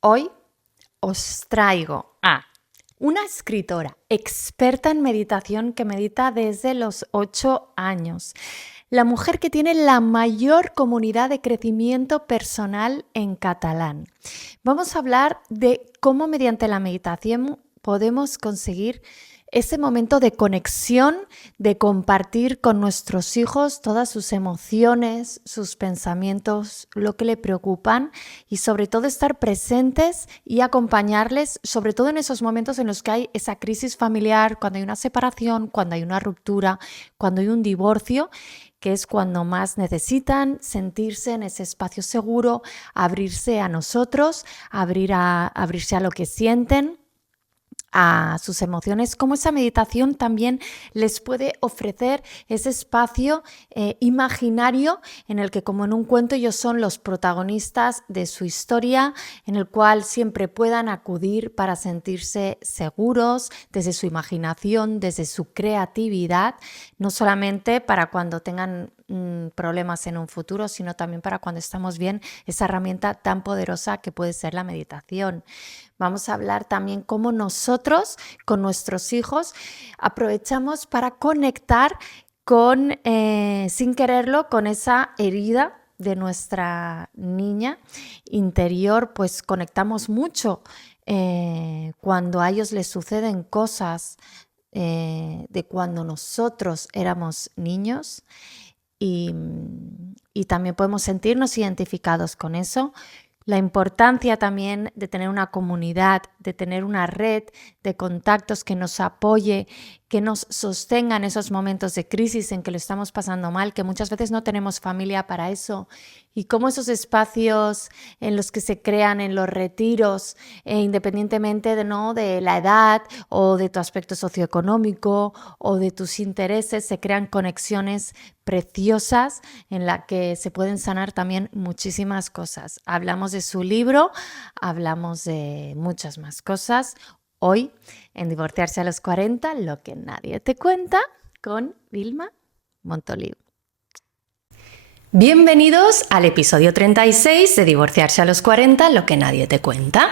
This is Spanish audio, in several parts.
Hoy os traigo a una escritora experta en meditación que medita desde los 8 años. La mujer que tiene la mayor comunidad de crecimiento personal en catalán. Vamos a hablar de cómo mediante la meditación podemos conseguir ese momento de conexión, de compartir con nuestros hijos todas sus emociones, sus pensamientos, lo que le preocupan y sobre todo estar presentes y acompañarles, sobre todo en esos momentos en los que hay esa crisis familiar, cuando hay una separación, cuando hay una ruptura, cuando hay un divorcio, que es cuando más necesitan sentirse en ese espacio seguro, abrirse a nosotros, abrirse a lo que sienten, a sus emociones, cómo esa meditación también les puede ofrecer ese espacio imaginario en el que, como en un cuento, ellos son los protagonistas de su historia, en el cual siempre puedan acudir para sentirse seguros desde su imaginación, desde su creatividad, no solamente para cuando tengan problemas en un futuro, sino también para cuando estamos bien, esa herramienta tan poderosa que puede ser la meditación. Vamos a hablar también cómo nosotros, con nuestros hijos, aprovechamos para conectar con, sin quererlo, con esa herida de nuestra niña interior, pues conectamos mucho cuando a ellos les suceden cosas de cuando nosotros éramos niños y también podemos sentirnos identificados con eso. La importancia también de tener una comunidad, de tener una red de contactos que nos apoye, que nos sostenga en esos momentos de crisis en que lo estamos pasando mal, que muchas veces no tenemos familia para eso, y cómo esos espacios en los que se crean en los retiros, independientemente de la edad o de tu aspecto socioeconómico o de tus intereses, se crean conexiones preciosas en las que se pueden sanar también muchísimas cosas. Hablamos de su libro, hablamos de muchas más cosas. Hoy, en Divorciarse a los 40, lo que nadie te cuenta, con Vilma Montoliu. Bienvenidos al episodio 36 de Divorciarse a los 40, lo que nadie te cuenta.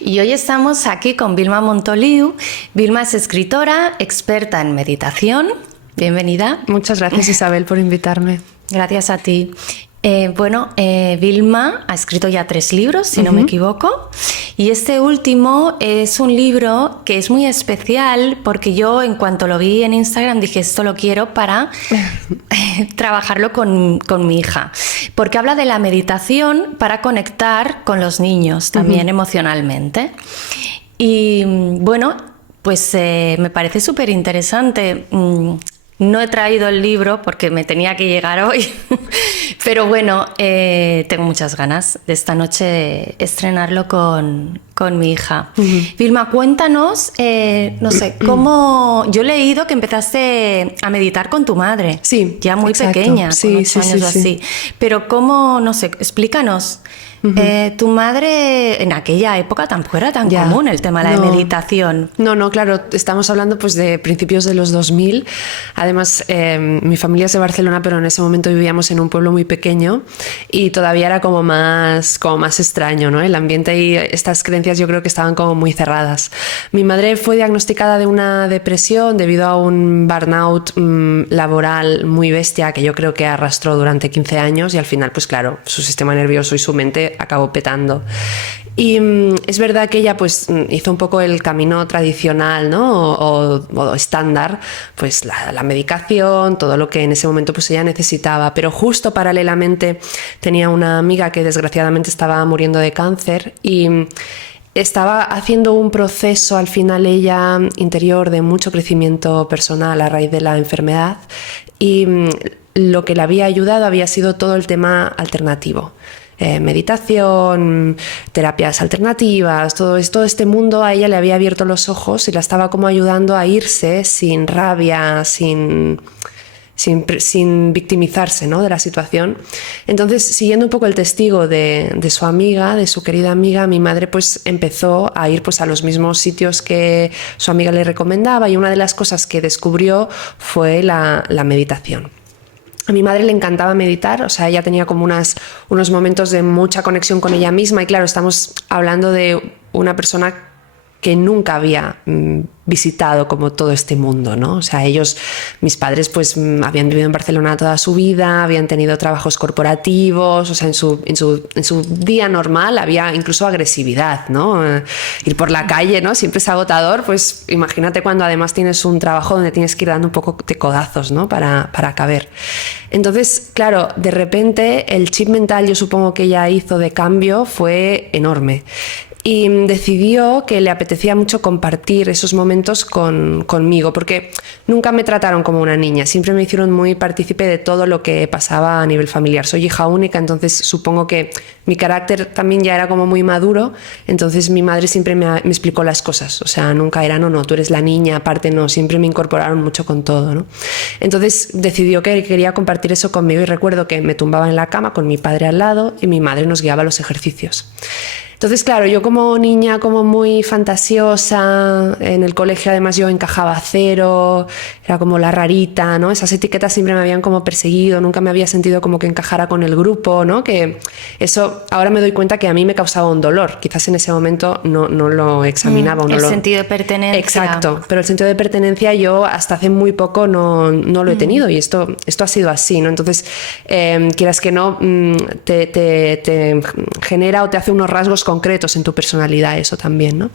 Y hoy estamos aquí con Vilma Montoliu. Vilma es escritora, experta en meditación. Bienvenida. Muchas gracias, Isabel, por invitarme. Gracias a ti. Vilma ha escrito ya 3 libros, si no me equivoco, y este último es un libro que es muy especial porque yo, en cuanto lo vi en Instagram, dije, esto lo quiero para trabajarlo con mi hija, porque habla de la meditación para conectar con los niños también emocionalmente. Y bueno, pues me parece súper interesante. No he traído el libro porque me tenía que llegar hoy, pero bueno, tengo muchas ganas de esta noche estrenarlo con mi hija. Vilma, cuéntanos, no sé, cómo... Yo he leído que empezaste a meditar con tu madre. Sí, ya muy exacto. pequeña, sí, con 8 años o así. Pero cómo, no sé, explícanos. Tu madre, en aquella época tampoco era tan común el tema de la meditación. No, claro, estamos hablando pues de principios de los 2000. Además, mi familia es de Barcelona, pero en ese momento vivíamos en un pueblo muy pequeño y todavía era como más extraño, ¿no? El ambiente y estas creencias yo creo que estaban como muy cerradas. Mi madre fue diagnosticada de una depresión debido a un burnout laboral muy bestia que yo creo que arrastró durante 15 años y al final, pues claro, su sistema nervioso y su mente acabó petando. Y es verdad que ella pues hizo un poco el camino tradicional, ¿no? o estándar, pues la medicación, todo lo que en ese momento pues ella necesitaba, pero justo paralelamente tenía una amiga que desgraciadamente estaba muriendo de cáncer y estaba haciendo un proceso al final ella interior de mucho crecimiento personal a raíz de la enfermedad y lo que le había ayudado había sido todo el tema alternativo. Meditación, terapias alternativas, todo este mundo a ella le había abierto los ojos y la estaba como ayudando a irse sin rabia, sin victimizarse, ¿no?, de la situación. Entonces, siguiendo un poco el testigo de su amiga, de su querida amiga, mi madre pues empezó a ir pues a los mismos sitios que su amiga le recomendaba y una de las cosas que descubrió fue la meditación. A mi madre le encantaba meditar, o sea, ella tenía como unos momentos de mucha conexión con ella misma y claro, estamos hablando de una persona que nunca había visitado como todo este mundo, ¿no? O sea, mis padres pues habían vivido en Barcelona toda su vida, habían tenido trabajos corporativos, o sea, en su día normal había incluso agresividad, ¿no? Ir por la calle, ¿no? Siempre es agotador, pues imagínate cuando además tienes un trabajo donde tienes que ir dando un poco de codazos, ¿no? Para caber. Entonces, claro, de repente el chip mental, yo supongo que ella hizo de cambio, fue enorme. Y decidió que le apetecía mucho compartir esos momentos conmigo, porque nunca me trataron como una niña, siempre me hicieron muy partícipe de todo lo que pasaba a nivel familiar. Soy hija única, entonces supongo que mi carácter también ya era como muy maduro, entonces mi madre siempre me explicó las cosas, o sea, nunca era no, tú eres la niña, aparte no, siempre me incorporaron mucho con todo, ¿no? Entonces decidió que quería compartir eso conmigo y recuerdo que me tumbaba en la cama con mi padre al lado y mi madre nos guiaba a los ejercicios. Entonces, claro, yo como niña como muy fantasiosa, en el colegio además yo encajaba cero, era como la rarita, ¿no? Esas etiquetas siempre me habían como perseguido, nunca me había sentido como que encajara con el grupo, ¿no? Que eso ahora me doy cuenta que a mí me causaba un dolor, quizás en ese momento no lo examinaba. El sentido de pertenencia. Exacto, pero el sentido de pertenencia yo hasta hace muy poco no lo he tenido y esto ha sido así, ¿no? Entonces, quieras que no, te genera o te hace unos rasgos concretos en tu personalidad eso también, ¿no?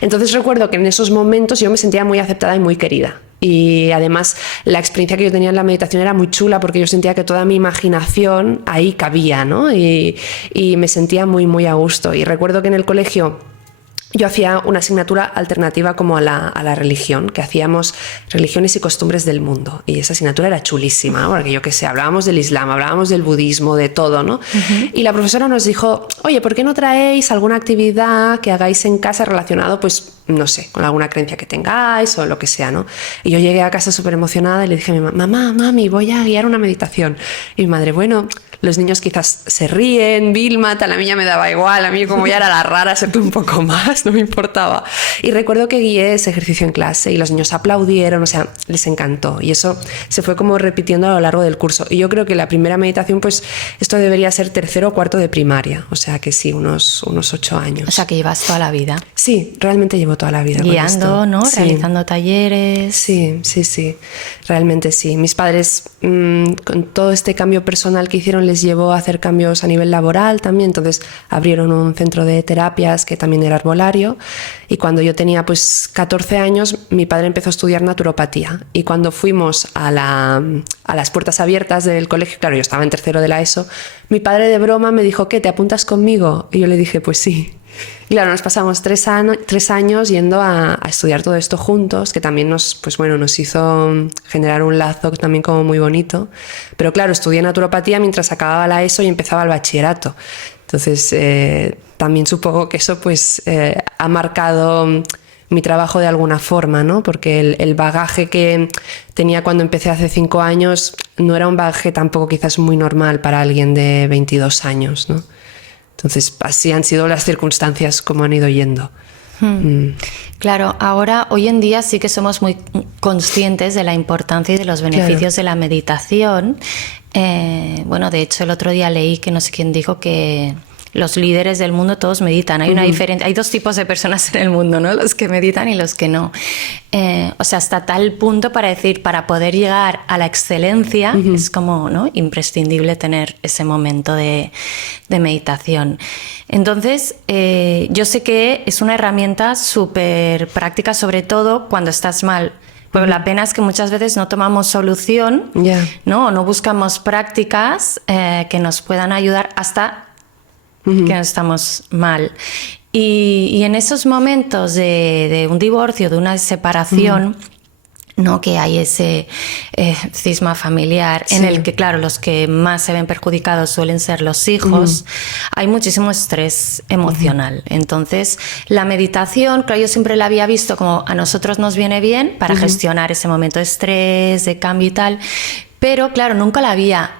Entonces recuerdo que en esos momentos yo me sentía muy aceptada y muy querida. Y además la experiencia que yo tenía en la meditación era muy chula porque yo sentía que toda mi imaginación ahí cabía, ¿no? Y me sentía muy, muy a gusto. Y recuerdo que en el colegio yo hacía una asignatura alternativa como a la religión, que hacíamos religiones y costumbres del mundo. Y esa asignatura era chulísima, porque yo qué sé, hablábamos del Islam, hablábamos del budismo, de todo, ¿no? Y la profesora nos dijo, oye, ¿por qué no traéis alguna actividad que hagáis en casa relacionado, pues, no sé, con alguna creencia que tengáis o lo que sea, ¿no? Y yo llegué a casa súper emocionada y le dije a mi mamá, mami, voy a guiar una meditación. Y mi madre, bueno, los niños quizás se ríen, Vilma, tal, a mí ya me daba igual, a mí como ya era la rara, sé tú un poco más, no me importaba. Y recuerdo que guié ese ejercicio en clase y los niños aplaudieron, o sea, les encantó. Y eso se fue como repitiendo a lo largo del curso. Y yo creo que la primera meditación, pues esto debería ser tercero o cuarto de primaria, o sea que sí, unos 8 años. O sea que llevas toda la vida. Sí, realmente llevo toda la vida guiando, con esto. ¿no? Sí. Realizando talleres. Sí, realmente sí. Mis padres, con todo este cambio personal que hicieron, les llevó a hacer cambios a nivel laboral también, entonces abrieron un centro de terapias que también era herbolario y cuando yo tenía pues 14 años mi padre empezó a estudiar naturopatía y cuando fuimos a las puertas abiertas del colegio, claro, yo estaba en tercero de la ESO, mi padre de broma me dijo, ¿qué, te apuntas conmigo? Y yo le dije, pues sí. Y claro, nos pasamos 3 años yendo a estudiar todo esto juntos, que también nos hizo generar un lazo también como muy bonito. Pero claro, estudié naturopatía mientras acababa la ESO y empezaba el bachillerato. Entonces, también supongo que eso pues ha marcado mi trabajo de alguna forma, ¿no? Porque el bagaje que tenía cuando empecé hace 5 años no era un bagaje tampoco quizás muy normal para alguien de 22 años, ¿no? Entonces, así han sido las circunstancias como han ido yendo. Claro, ahora, hoy en día sí que somos muy conscientes de la importancia y de los beneficios de la meditación. Bueno, de hecho, el otro día leí que no sé quién dijo que los líderes del mundo todos meditan. Hay una diferencia, hay 2 tipos de personas en el mundo, ¿no? Los que meditan y los que no. O sea, hasta tal punto para decir, para poder llegar a la excelencia, es como, ¿no?, imprescindible tener ese momento de meditación. Entonces, yo sé que es una herramienta súper práctica, sobre todo cuando estás mal. Pero la pena es que muchas veces no tomamos solución, ¿no? O no buscamos prácticas que nos puedan ayudar hasta que no estamos mal. Y en esos momentos de un divorcio, de una separación, ¿no?, que hay ese cisma familiar en el que, claro, los que más se ven perjudicados suelen ser los hijos, hay muchísimo estrés emocional. Entonces, la meditación, claro, yo siempre la había visto como a nosotros nos viene bien para gestionar ese momento de estrés, de cambio y tal, pero, claro, nunca la había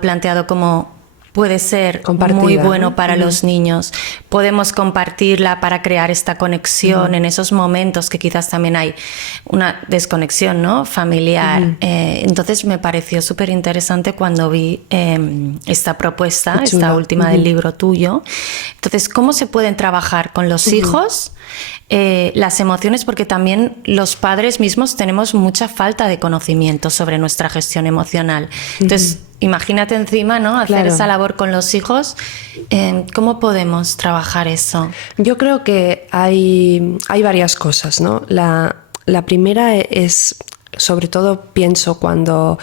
planteado como puede ser Compartida, muy bueno, ¿no? para los niños. Podemos compartirla para crear esta conexión en esos momentos que quizás también hay una desconexión, ¿no?, familiar. Entonces me pareció súper interesante cuando vi esta propuesta, esta última del libro tuyo. Entonces, ¿cómo se pueden trabajar con los hijos las emociones? Porque también los padres mismos tenemos mucha falta de conocimiento sobre nuestra gestión emocional. Entonces, imagínate encima, ¿no?, hacer esa labor con los hijos. ¿Cómo podemos trabajar eso? Yo creo que hay varias cosas, ¿no? La primera es, sobre todo pienso cuando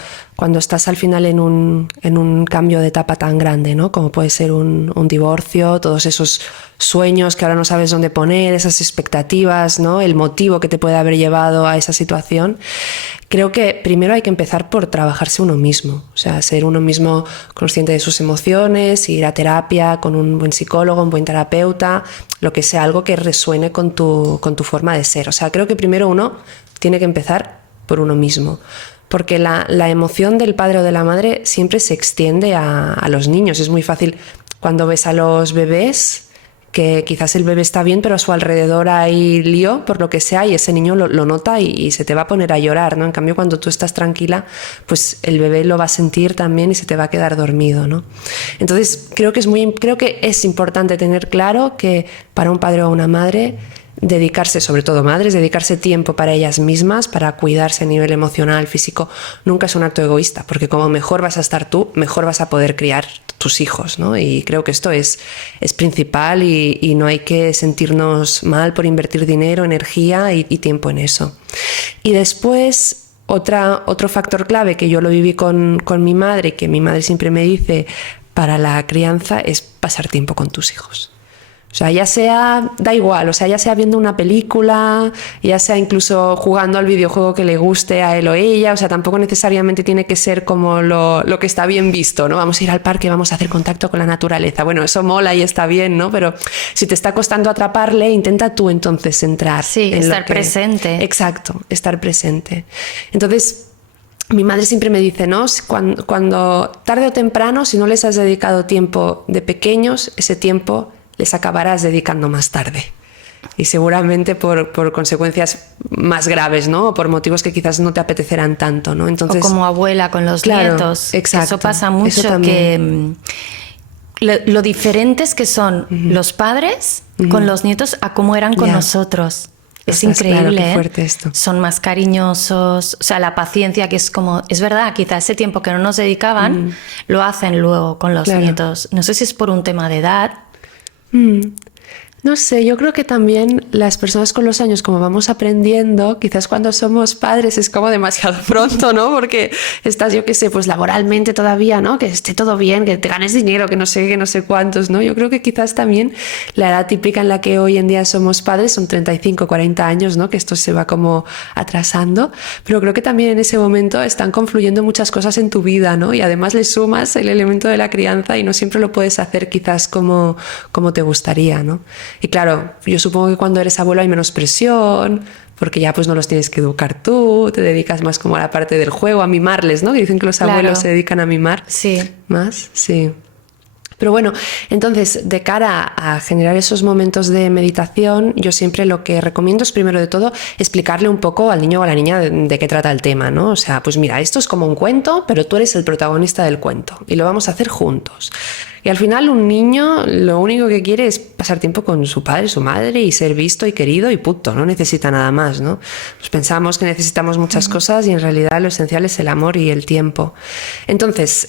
estás al final en un cambio de etapa tan grande, ¿no?, como puede ser un divorcio, todos esos sueños que ahora no sabes dónde poner, esas expectativas, ¿no?, el motivo que te puede haber llevado a esa situación. Creo que primero hay que empezar por trabajarse uno mismo, o sea, ser uno mismo consciente de sus emociones, ir a terapia con un buen psicólogo, un buen terapeuta, lo que sea, algo que resuene con tu forma de ser. O sea, creo que primero uno tiene que empezar por uno mismo, porque la emoción del padre o de la madre siempre se extiende a los niños. Es muy fácil cuando ves a los bebés que quizás el bebé está bien, pero a su alrededor hay lío, por lo que sea, y ese niño lo nota y se te va a poner a llorar, ¿no? En cambio, cuando tú estás tranquila, pues el bebé lo va a sentir también y se te va a quedar dormido, ¿no? Entonces, creo que es importante tener claro que para un padre o una madre, dedicarse, sobre todo madres, dedicarse tiempo para ellas mismas, para cuidarse a nivel emocional, físico, nunca es un acto egoísta, porque como mejor vas a estar tú, mejor vas a poder criar tus hijos, ¿no? Y creo que esto es principal y no hay que sentirnos mal por invertir dinero, energía y tiempo en eso. Y después, otro factor clave que yo lo viví con mi madre, que mi madre siempre me dice para la crianza, es pasar tiempo con tus hijos. O sea, da igual, o sea, ya sea viendo una película, ya sea incluso jugando al videojuego que le guste a él o ella, o sea, tampoco necesariamente tiene que ser como lo que está bien visto, ¿no? Vamos a ir al parque, vamos a hacer contacto con la naturaleza. Bueno, eso mola y está bien, ¿no? Pero si te está costando atraparle, intenta tú entonces entrar. Sí, estar presente. Exacto, estar presente. Entonces, mi madre siempre me dice, ¿no?, cuando tarde o temprano, si no les has dedicado tiempo de pequeños, ese tiempo les acabarás dedicando más tarde. Y seguramente por consecuencias más graves, ¿no? O por motivos que quizás no te apetecerán tanto, ¿no? Entonces, o como abuela con los nietos. Exacto. Eso pasa mucho, que lo diferentes que son los padres con los nietos a cómo eran con nosotros. Es increíble, claro, qué fuerte esto. Son más cariñosos, o sea, la paciencia, que es como, es verdad, quizás ese tiempo que no nos dedicaban, lo hacen luego con los nietos. No sé si es por un tema de edad. No sé, yo creo que también las personas con los años, como vamos aprendiendo, quizás cuando somos padres es como demasiado pronto, ¿no? Porque estás, yo qué sé, pues laboralmente todavía, ¿no? Que esté todo bien, que te ganes dinero, que no sé cuántos, ¿no? Yo creo que quizás también la edad típica en la que hoy en día somos padres son 35, 40 años, ¿no? Que esto se va como atrasando, pero creo que también en ese momento están confluyendo muchas cosas en tu vida, ¿no? Y además le sumas el elemento de la crianza y no siempre lo puedes hacer quizás como te gustaría, ¿no? Y claro, yo supongo que cuando eres abuelo hay menos presión, porque ya pues no los tienes que educar tú, te dedicas más como a la parte del juego, a mimarles, ¿no? Que dicen que los abuelos se dedican a mimar. Sí. Más, sí. Pero bueno, entonces, de cara a generar esos momentos de meditación, yo siempre lo que recomiendo es, primero de todo, explicarle un poco al niño o a la niña de qué trata el tema, ¿no? O sea, pues mira, esto es como un cuento, pero tú eres el protagonista del cuento y lo vamos a hacer juntos. Y al final un niño lo único que quiere es pasar tiempo con su padre, su madre y ser visto y querido y punto, no necesita nada más, ¿no? Pues pensamos que necesitamos muchas cosas y en realidad lo esencial es el amor y el tiempo. Entonces,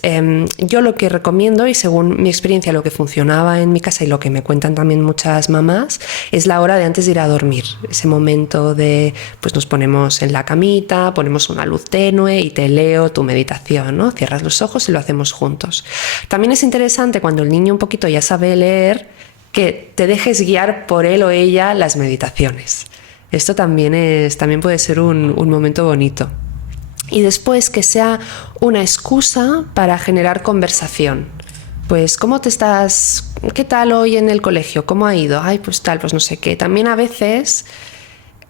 yo lo que recomiendo, y según mi experiencia lo que funcionaba en mi casa y lo que me cuentan también muchas mamás, es la hora de antes de ir a dormir. Ese momento de, pues nos ponemos en la camita, ponemos una luz tenue y te leo tu meditación, ¿no? Cierras los ojos y lo hacemos juntos. También es interesante cuando el niño un poquito ya sabe leer, que te dejes guiar por él o ella las meditaciones. Esto también puede ser un momento bonito. Y después que sea una excusa para generar conversación. Pues, ¿cómo te estás? ¿Qué tal hoy en el colegio? ¿Cómo ha ido? Ay, pues tal, pues no sé qué. También a veces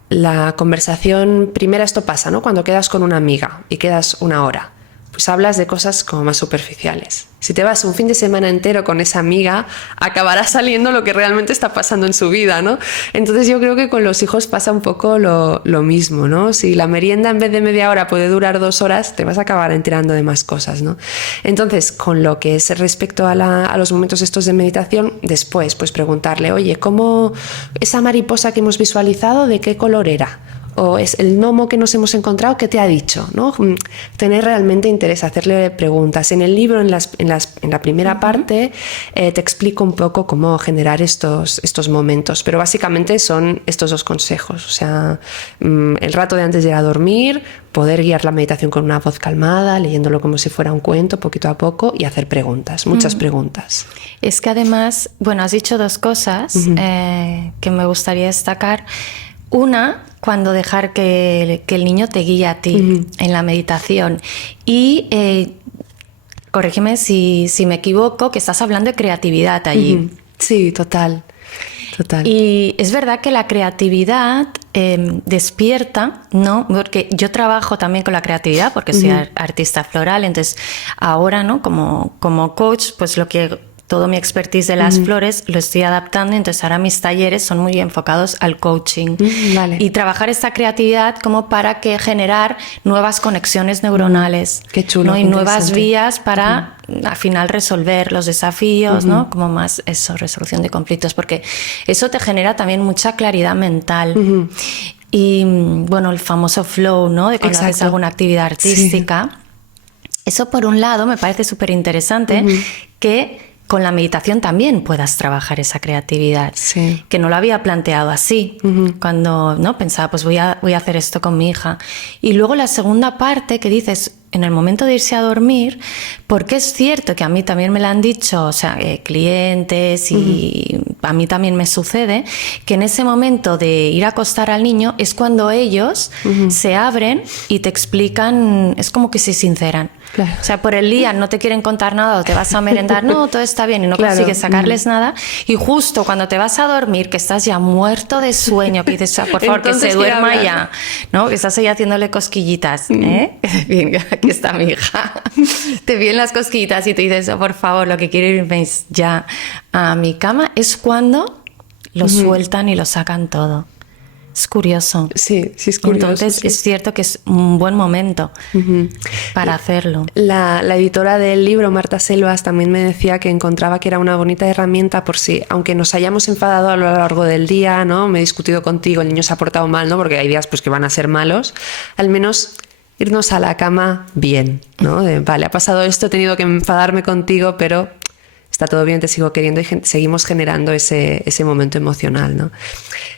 la conversación primera, esto pasa, ¿no? Cuando quedas con una amiga y quedas una hora. pues hablas de cosas como más superficiales. Si te vas un fin de semana entero con esa amiga, acabará saliendo lo que realmente está pasando en su vida, ¿no? Entonces yo creo que con los hijos pasa un poco lo mismo, ¿no? Si la merienda en vez de media hora puede durar 2 horas, te vas a acabar enterando de más cosas, ¿no? Entonces, con lo que es respecto a los momentos estos de meditación, después pues preguntarle, oye, ¿cómo esa mariposa que hemos visualizado, de qué color era? O es el gnomo que nos hemos encontrado, ¿qué te ha dicho? ¿No? Tener realmente interés, hacerle preguntas. En el libro, en la primera parte, te explico un poco cómo generar estos momentos, pero básicamente son estos 2 consejos. O sea, el rato de antes de ir a dormir, poder guiar la meditación con una voz calmada, leyéndolo como si fuera un cuento, poquito a poco, y hacer preguntas, muchas preguntas. Es que además, bueno, has dicho 2 cosas que me gustaría destacar. Una, cuando dejar que el niño te guíe a ti en la meditación. Y corrígeme si me equivoco, que estás hablando de creatividad allí. Sí, total. Y es verdad que la creatividad despierta, ¿no? Porque yo trabajo también con la creatividad porque soy artista floral, entonces ahora, ¿no? Como coach, pues todo mi expertise de las flores lo estoy adaptando, entonces ahora mis talleres son muy enfocados al coaching. Vale. Y trabajar esta creatividad como para generar nuevas conexiones neuronales. Qué chulo, ¿no? qué Y nuevas interesante. vías para al final resolver los desafíos, ¿no? Como más resolución de conflictos, porque eso te genera también mucha claridad mental. Y bueno, el famoso flow, ¿no? De cuando haces alguna actividad artística. Sí. Eso por un lado me parece súper interesante que con la meditación también puedas trabajar esa creatividad, que no lo había planteado así, cuando no pensaba, pues voy a hacer esto con mi hija. Y luego la segunda parte que dices, en el momento de irse a dormir, porque es cierto que a mí también me lo han dicho, o sea, clientes y a mí también me sucede, que en ese momento de ir a acostar al niño es cuando ellos se abren y te explican, es como que se sinceran. Claro. O sea, por el día no te quieren contar nada o te vas a merendar, no, todo está bien y no consigues sacarles nada. Y justo cuando te vas a dormir, que estás ya muerto de sueño, que dices, o sea, por favor, entonces, que se duerma ya, ¿no? Que estás ahí haciéndole cosquillitas, Bien, aquí está mi hija. Te vienen las cosquillitas y te dices, oh, por favor, lo que quiero irme es ya a mi cama, es cuando lo sueltan y lo sacan todo. Es curioso. Sí, es curioso. Entonces es cierto que es un buen momento para hacerlo. La editora del libro, Marta Selvas, también me decía que encontraba que era una bonita herramienta por si, aunque nos hayamos enfadado a lo largo del día, ¿no? Me he discutido contigo, el niño se ha portado mal, ¿no? Porque hay días pues, que van a ser malos. Al menos irnos a la cama bien, ¿no? Vale, ha pasado esto, he tenido que enfadarme contigo, pero está todo bien, te sigo queriendo y seguimos generando ese momento emocional, ¿no?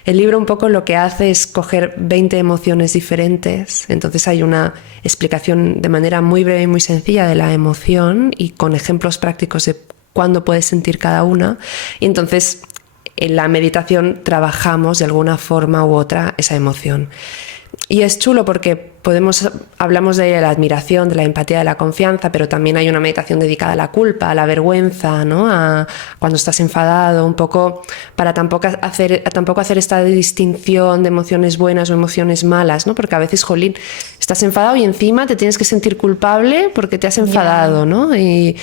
El libro un poco lo que hace es coger 20 emociones diferentes, entonces hay una explicación de manera muy breve y muy sencilla de la emoción y con ejemplos prácticos de cuándo puedes sentir cada una, y entonces en la meditación trabajamos de alguna forma u otra esa emoción. Y es chulo porque hablamos de la admiración, de la empatía, de la confianza, pero también hay una meditación dedicada a la culpa, a la vergüenza, ¿no? A cuando estás enfadado, un poco para tampoco hacer esta distinción de emociones buenas o emociones malas, ¿no? Porque a veces, jolín, estás enfadado y encima te tienes que sentir culpable porque te has enfadado, ¿no? Y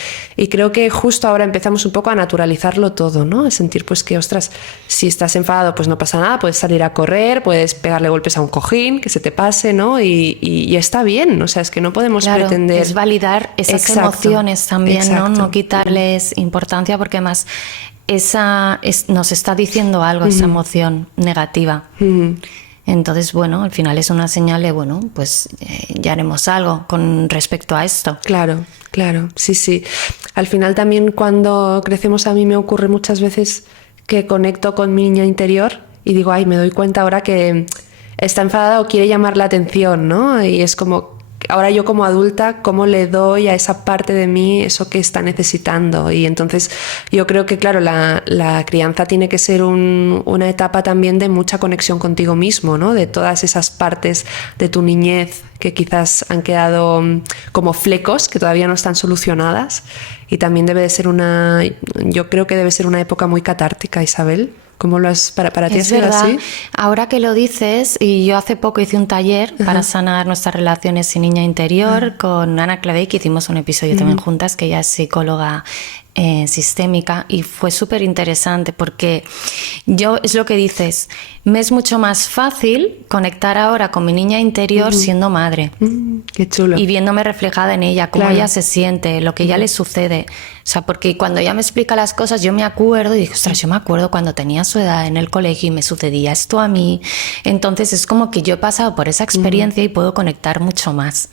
creo que justo ahora empezamos un poco a naturalizarlo todo, ¿no? A sentir pues que, ostras, si estás enfadado pues no pasa nada, puedes salir a correr, puedes pegarle golpes a un cojín, que se te pase, ¿no? Y está bien, o sea, es que no podemos pretender... Es validar esas emociones también, ¿no? No quitarles importancia porque además nos está diciendo algo, esa emoción negativa. Entonces, bueno, al final es una señal de, bueno, pues ya haremos algo con respecto a esto. Claro, sí. Al final también cuando crecemos a mí me ocurre muchas veces que conecto con mi niña interior y digo, ay, me doy cuenta ahora que está enfadada o quiere llamar la atención, ¿no? Y es como, ahora yo como adulta, ¿cómo le doy a esa parte de mí eso que está necesitando? Y entonces yo creo que, claro, la crianza tiene que ser una etapa también de mucha conexión contigo mismo, ¿no? De todas esas partes de tu niñez que quizás han quedado como flecos, que todavía no están solucionadas. Y también yo creo que debe ser una época muy catártica, Isabel, ¿Para ti ha Es sido verdad. así? Ahora que lo dices, y yo hace poco hice un taller para sanar nuestras relaciones y niña interior con Ana Clavey, que hicimos un episodio también juntas, que ella es psicóloga sistémica, y fue súper interesante porque es lo que dices, me es mucho más fácil conectar ahora con mi niña interior siendo madre. Qué chulo. Y viéndome reflejada en ella, cómo Claro. ella se siente, lo que ella le sucede. O sea, porque cuando ella me explica las cosas, yo me acuerdo y digo, ostras, yo me acuerdo cuando tenía su edad en el colegio y me sucedía esto a mí. Entonces es como que yo he pasado por esa experiencia y puedo conectar mucho más.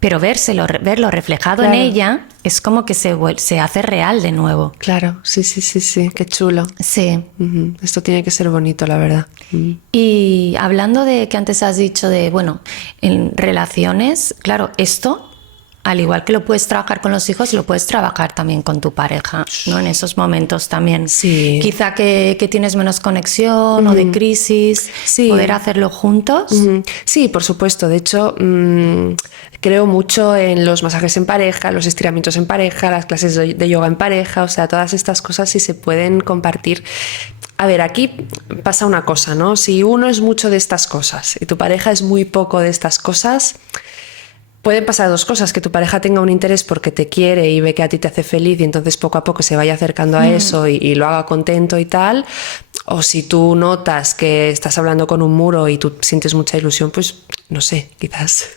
Pero verlo reflejado en Claro. ella es como que se hace real de nuevo. Claro, sí, qué chulo. Sí. Esto tiene que ser bonito, la verdad. Y hablando de que antes has dicho de, bueno, en relaciones, claro, esto, al igual que lo puedes trabajar con los hijos, lo puedes trabajar también con tu pareja, ¿no? En esos momentos también. Sí. Quizá que tienes menos conexión o de crisis, Sí. poder hacerlo juntos. Sí, por supuesto. De hecho, creo mucho en los masajes en pareja, los estiramientos en pareja, las clases de yoga en pareja, o sea, todas estas cosas sí se pueden compartir. A ver, aquí pasa una cosa, ¿no? Si uno es mucho de estas cosas y tu pareja es muy poco de estas cosas, pueden pasar dos cosas, que tu pareja tenga un interés porque te quiere y ve que a ti te hace feliz y entonces poco a poco se vaya acercando a eso y lo haga contento y tal. O si tú notas que estás hablando con un muro y tú sientes mucha ilusión, pues no sé, quizás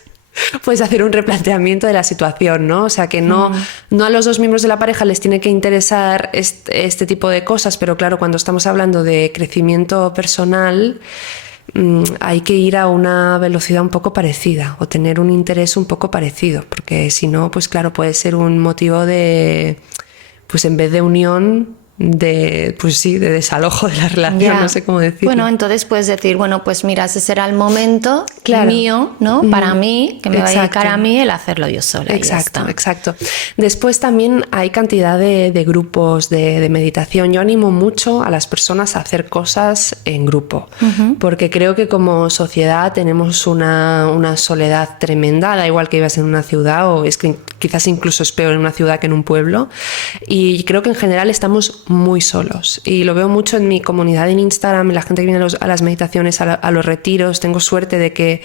puedes hacer un replanteamiento de la situación, ¿no? O sea, que no a los dos miembros de la pareja les tiene que interesar este tipo de cosas, pero claro, cuando estamos hablando de crecimiento personal, hay que ir a una velocidad un poco parecida o tener un interés un poco parecido, porque si no, pues claro, puede ser un motivo de, pues en vez de unión, pues sí, de desalojo de la relación, Ya. no sé cómo decirlo. Bueno, entonces puedes decir, bueno, pues mira, ese será el momento Claro. mío, ¿no? Para mí, que me va a dedicar Exacto. a mí el hacerlo yo sola. y ya Exacto, está. exacto. Después también hay cantidad de grupos de meditación. Yo animo mucho a las personas a hacer cosas en grupo, porque creo que como sociedad tenemos una soledad tremenda, da igual que vivas en una ciudad o es que quizás incluso es peor en una ciudad que en un pueblo, y creo que en general estamos muy solos y lo veo mucho en mi comunidad en Instagram, en la gente que viene a las meditaciones, a los retiros. Tengo suerte de que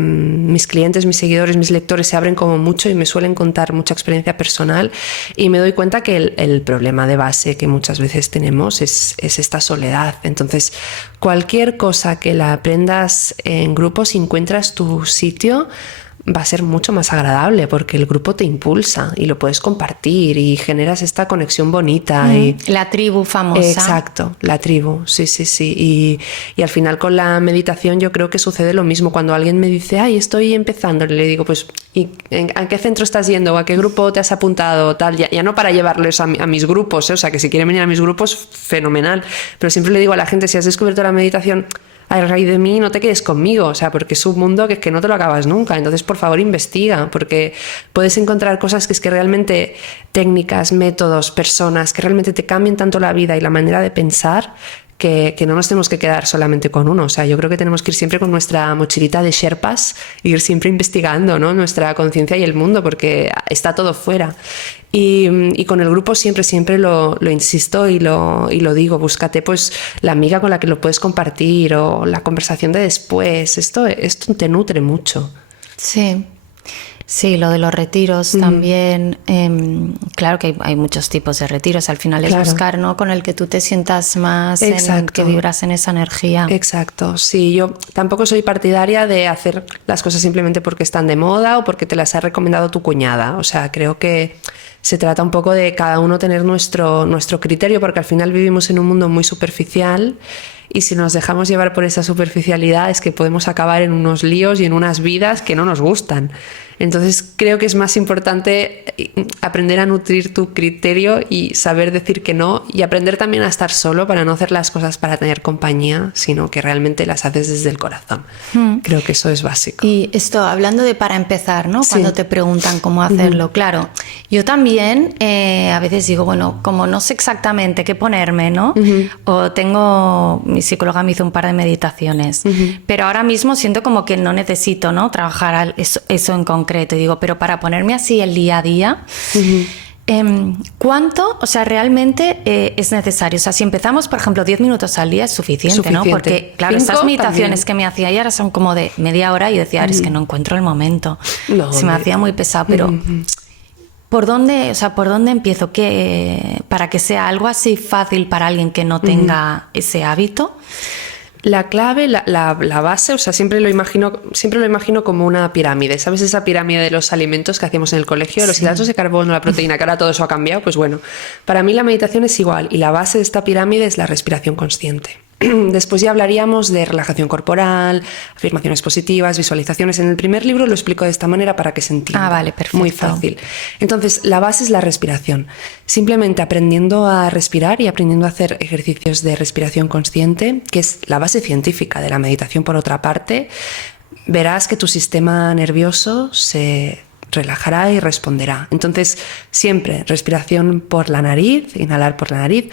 mis clientes, mis seguidores, mis lectores se abren como mucho y me suelen contar mucha experiencia personal y me doy cuenta que el problema de base que muchas veces tenemos es esta soledad. Entonces, cualquier cosa que la aprendas en grupo, si encuentras tu sitio, va a ser mucho más agradable porque el grupo te impulsa y lo puedes compartir y generas esta conexión bonita. Y La tribu famosa. exacto, la tribu, sí. Y al final con la meditación yo creo que sucede lo mismo. Cuando alguien me dice, ay, estoy empezando, le digo, pues, ¿a qué centro estás yendo? ¿O a qué grupo te has apuntado? Tal, ya no para llevarles a mis grupos, ¿eh? O sea, que si quieren venir a mis grupos, fenomenal. Pero siempre le digo a la gente, si has descubierto la meditación a raíz de mí, no te quedes conmigo, o sea, porque es un mundo que es que no te lo acabas nunca. Entonces, por favor, investiga, porque puedes encontrar cosas que es que realmente, técnicas, métodos, personas que realmente te cambien tanto la vida y la manera de pensar, que no nos tenemos que quedar solamente con uno. O sea, yo creo que tenemos que ir siempre con nuestra mochilita de Sherpas e ir siempre investigando, ¿no? Nuestra conciencia y el mundo, porque está todo fuera. Y con el grupo siempre lo insisto y lo digo, búscate pues la amiga con la que lo puedes compartir o la conversación de después. Esto te nutre mucho. Sí, lo de los retiros también. Claro que hay muchos tipos de retiros. Al final es buscar, ¿no? Con el que tú te sientas más, que vibras en esa energía. Exacto, sí. Yo tampoco soy partidaria de hacer las cosas simplemente porque están de moda o porque te las ha recomendado tu cuñada. O sea, creo que se trata un poco de cada uno tener nuestro criterio, porque al final vivimos en un mundo muy superficial y si nos dejamos llevar por esa superficialidad es que podemos acabar en unos líos y en unas vidas que no nos gustan. Entonces creo que es más importante aprender a nutrir tu criterio y saber decir que no, y aprender también a estar solo para no hacer las cosas para tener compañía, sino que realmente las haces desde el corazón. Creo que eso es básico. Y esto, hablando de para empezar, ¿no? Sí. Cuando te preguntan cómo hacerlo, claro. Yo también a veces digo, bueno, como no sé exactamente qué ponerme, ¿no? O mi psicóloga me hizo un par de meditaciones, pero ahora mismo siento como que no necesito, ¿no? Trabajar eso en concreto. Y digo, pero para ponerme así el día a día, ¿Cuánto, o sea, realmente es necesario? O sea, si empezamos, por ejemplo, 10 minutos al día es suficiente, ¿no? Porque, claro, 5 esas meditaciones también. que me hacía y ahora son como de media hora y decía, es que no encuentro el momento. No, Se me hombre. hacía muy pesado, pero ¿por dónde, o sea, por dónde empiezo? Para que sea algo así fácil para alguien que no tenga ese hábito. La clave, la base, o sea, siempre lo imagino como una pirámide. ¿Sabes esa pirámide de los alimentos que hacíamos en el colegio? Los hidratos de carbono, la proteína, que ahora todo eso ha cambiado. Pues bueno, para mí la meditación es igual y la base de esta pirámide es la respiración consciente. Después ya hablaríamos de relajación corporal, afirmaciones positivas, visualizaciones. En el primer libro lo explico de esta manera para que se entienda. Ah, vale, perfecto. Muy fácil. Entonces, la base es la respiración. Simplemente aprendiendo a respirar y aprendiendo a hacer ejercicios de respiración consciente, que es la base científica de la meditación por otra parte, verás que tu sistema nervioso se relajará y responderá. Entonces, siempre respiración por la nariz, inhalar por la nariz.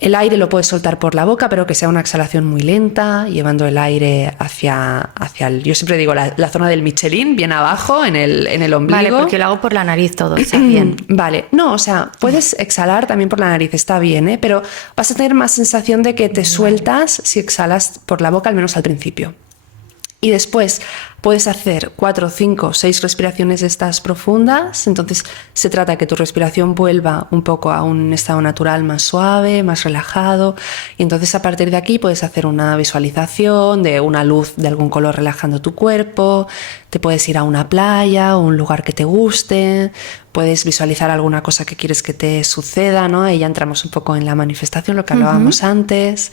El aire lo puedes soltar por la boca, pero que sea una exhalación muy lenta, llevando el aire hacia yo siempre digo, la zona del Michelin, bien abajo, en el ombligo. Vale, porque lo hago por la nariz todo, está bien. Vale, no, o sea, puedes exhalar también por la nariz, está bien, ¿eh? Pero vas a tener más sensación de que te sueltas si exhalas por la boca, al menos al principio. Y después puedes hacer 4, 5, 6 respiraciones de estas profundas. Entonces se trata de que tu respiración vuelva un poco a un estado natural más suave, más relajado. Y entonces a partir de aquí puedes hacer una visualización de una luz de algún color relajando tu cuerpo. Te puedes ir a una playa o un lugar que te guste. Puedes visualizar alguna cosa que quieres que te suceda, ¿no? Ahí ya entramos un poco en la manifestación, lo que hablábamos antes.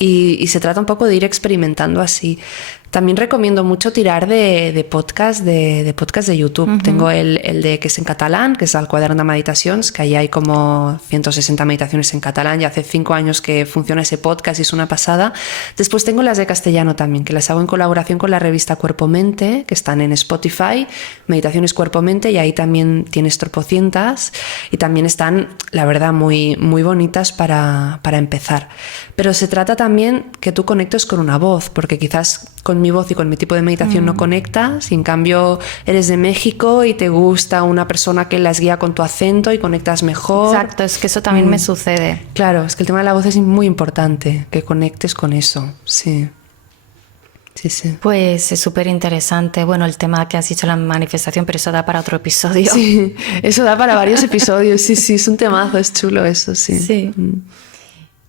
Y se trata un poco de ir experimentando así. También recomiendo mucho tirar de podcast de YouTube. Tengo el de que es en catalán, que es el Quadern de Meditacions, que ahí hay como 160 meditaciones en catalán. Ya hace 5 años que funciona ese podcast y es una pasada. Después tengo las de castellano también, que las hago en colaboración con la revista Cuerpo Mente, que están en Spotify, Meditaciones Cuerpo Mente, y ahí también tienes tropocientas y también están, la verdad, muy, muy bonitas para empezar. Pero se trata también que tú conectes con una voz, porque quizás con mi voz y con mi tipo de meditación no conectas, y en cambio eres de México y te gusta una persona que las guía con tu acento y conectas mejor. Exacto, es que eso también me sucede. Claro, es que el tema de la voz es muy importante, que conectes con eso, sí. Sí, sí. Pues es súper interesante. Bueno, el tema que has dicho, la manifestación, pero eso da para otro episodio. Sí, eso da para varios episodios, sí, es un temazo, es chulo eso, sí. Sí.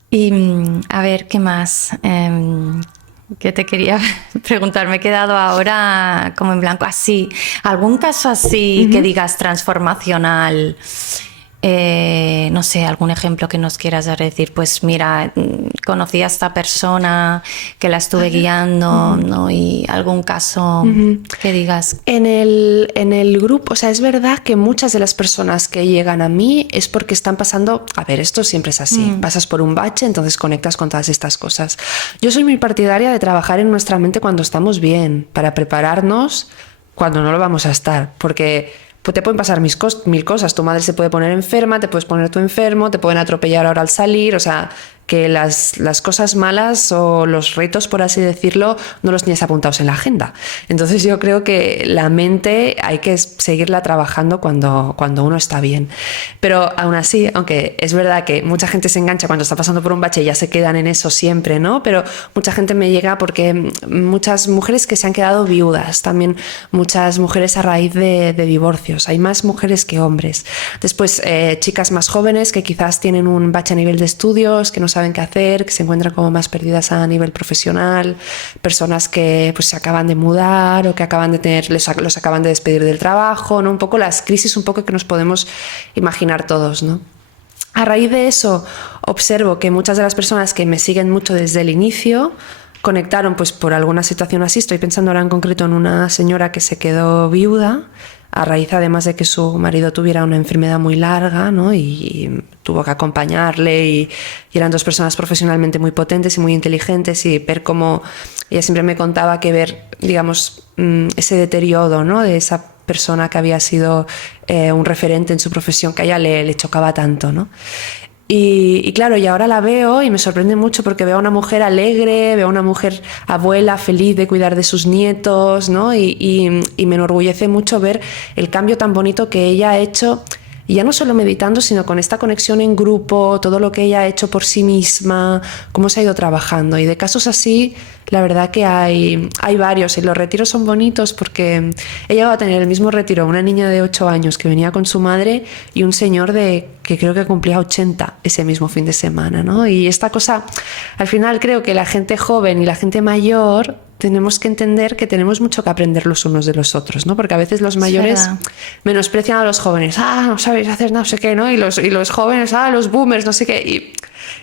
Y a ver, ¿qué más? ¿Qué te quería preguntar? Me he quedado ahora como en blanco. Así, ¿algún caso así que digas transformacional? No sé, algún ejemplo que nos quieras dar, decir, pues mira, conocí a esta persona que la estuve guiando, ¿no? Y algún caso que digas. En el grupo, o sea, es verdad que muchas de las personas que llegan a mí es porque están pasando, a ver, esto siempre es así, pasas por un bache, entonces conectas con todas estas cosas. Yo soy muy partidaria de trabajar en nuestra mente cuando estamos bien, para prepararnos cuando no lo vamos a estar, porque pues te pueden pasar mil cosas. Tu madre se puede poner enferma, te puedes poner tú enfermo, te pueden atropellar ahora al salir, o sea, que las cosas malas o los retos, por así decirlo, no los tienes apuntados en la agenda. Entonces yo creo que la mente hay que seguirla trabajando cuando uno está bien. Pero aún así, aunque es verdad que mucha gente se engancha cuando está pasando por un bache y ya se quedan en eso siempre, ¿no? Pero mucha gente me llega porque muchas mujeres que se han quedado viudas, también muchas mujeres a raíz de divorcios. Hay más mujeres que hombres. Después, chicas más jóvenes que quizás tienen un bache a nivel de estudios, que no saben qué hacer, que se encuentran como más perdidas a nivel profesional, personas que pues se acaban de mudar o que acaban de tener, los acaban de despedir del trabajo, ¿no? Un poco las crisis un poco que nos podemos imaginar todos, ¿no? A raíz de eso observo que muchas de las personas que me siguen mucho desde el inicio conectaron pues por alguna situación así. Estoy pensando ahora en concreto en una señora que se quedó viuda a raíz además de que su marido tuviera una enfermedad muy larga, ¿no? Y tuvo que acompañarle y eran dos personas profesionalmente muy potentes y muy inteligentes, y ver cómo ella siempre me contaba que ver, digamos, ese deterioro, ¿no? De esa persona que había sido un referente en su profesión, que a ella le chocaba tanto, ¿no? Y claro, y ahora la veo y me sorprende mucho porque veo a una mujer alegre, veo a una mujer abuela feliz de cuidar de sus nietos, ¿no? Y me enorgullece mucho ver el cambio tan bonito que ella ha hecho Y ya no solo meditando, sino con esta conexión en grupo, todo lo que ella ha hecho por sí misma, cómo se ha ido trabajando. Y de casos así, la verdad que hay varios. Y los retiros son bonitos porque he llegado a tener el mismo retiro una niña de 8 años que venía con su madre y un señor que creo que cumplía 80 ese mismo fin de semana, ¿no? Y esta cosa, al final creo que la gente joven y la gente mayor tenemos que entender que tenemos mucho que aprender los unos de los otros, ¿no? Porque a veces los mayores menosprecian a los jóvenes, no sabéis hacer no sé qué, ¿no? Y los jóvenes, los boomers, no sé qué.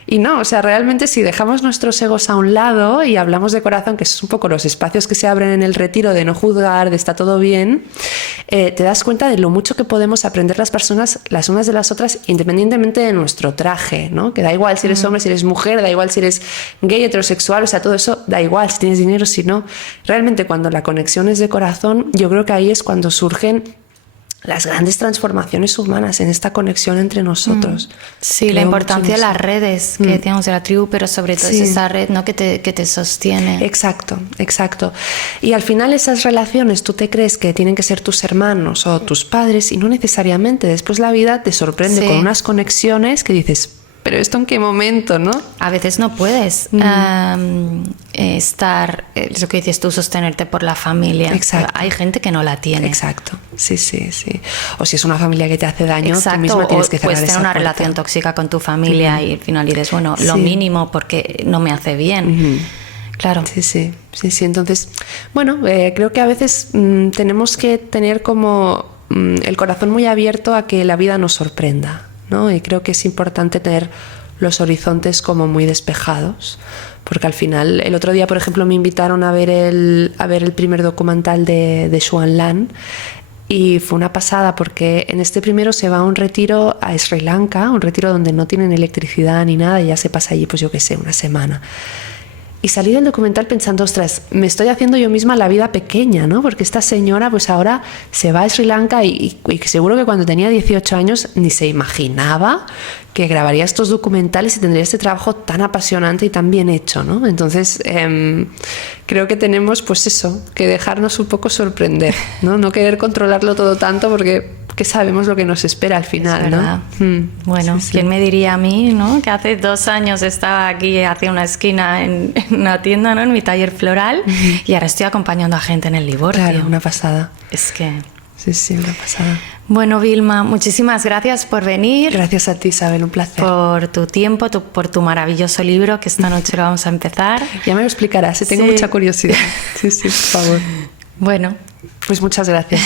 Y no, o sea, realmente si dejamos nuestros egos a un lado y hablamos de corazón, que es un poco los espacios que se abren en el retiro, de no juzgar, de está todo bien, te das cuenta de lo mucho que podemos aprender las personas las unas de las otras, independientemente de nuestro traje, ¿no? Que da igual si eres hombre, si eres mujer, da igual si eres gay, heterosexual, o sea, todo eso da igual, si tienes dinero, si no. Realmente cuando la conexión es de corazón, yo creo que ahí es cuando surgen las grandes transformaciones humanas en esta conexión entre nosotros. Sí, la importancia de las redes que decíamos de la tribu, pero sobre todo es esa red, ¿no? que te sostiene. Exacto. Y al final esas relaciones tú te crees que tienen que ser tus hermanos o tus padres y no necesariamente. Después la vida te sorprende con unas conexiones que dices, pero ¿esto en qué momento, no? A veces no puedes estar, eso que dices tú, sostenerte por la familia. Exacto. Hay gente que no la tiene. Exacto, sí. O si es una familia que te hace daño, tú misma tienes que cerrar esa puerta. Puedes tener una relación tóxica con tu familia y al final dices, bueno, lo mínimo porque no me hace bien. Claro. Sí. Entonces, bueno, creo que a veces tenemos que tener como el corazón muy abierto a que la vida nos sorprenda, ¿no? Y creo que es importante tener los horizontes como muy despejados, porque al final, el otro día, por ejemplo, me invitaron a ver el primer documental de Xuan Lan y fue una pasada porque en este primero se va a un retiro a Sri Lanka, un retiro donde no tienen electricidad ni nada y ya se pasa allí, pues yo qué sé, una semana. Y salí del documental pensando, ostras, me estoy haciendo yo misma la vida pequeña, ¿no? Porque esta señora pues ahora se va a Sri Lanka y seguro que cuando tenía 18 años ni se imaginaba que grabaría estos documentales y tendría este trabajo tan apasionante y tan bien hecho, ¿no? Entonces, creo que tenemos pues eso, que dejarnos un poco sorprender, ¿no? No querer controlarlo todo tanto porque que sabemos lo que nos espera al final, ¿no? Bueno, sí. ¿Quién me diría a mí, ¿no? Que hace 2 años estaba aquí hacia una esquina en una tienda, ¿no? En mi taller floral y ahora estoy acompañando a gente en el divorcio. Claro, una pasada. Es que... Sí, una pasada. Bueno, Vilma, muchísimas gracias por venir. Gracias a ti, Isabel, un placer. Por tu tiempo, por tu maravilloso libro, que esta noche lo vamos a empezar. Ya me lo explicarás, tengo mucha curiosidad. Sí, por favor. Bueno. Pues muchas gracias.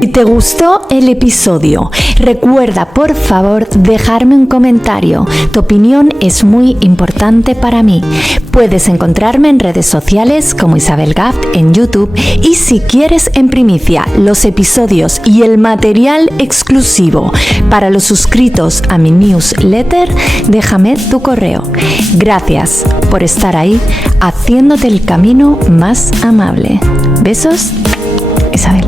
Si te gustó el episodio, recuerda por favor dejarme un comentario. Tu opinión es muy importante para mí. Puedes encontrarme en redes sociales como Isabel Gaft en YouTube y si quieres en primicia los episodios y el material exclusivo para los suscritos a mi newsletter, déjame tu correo. Gracias por estar ahí haciéndote el camino más amable. Besos, Isabel.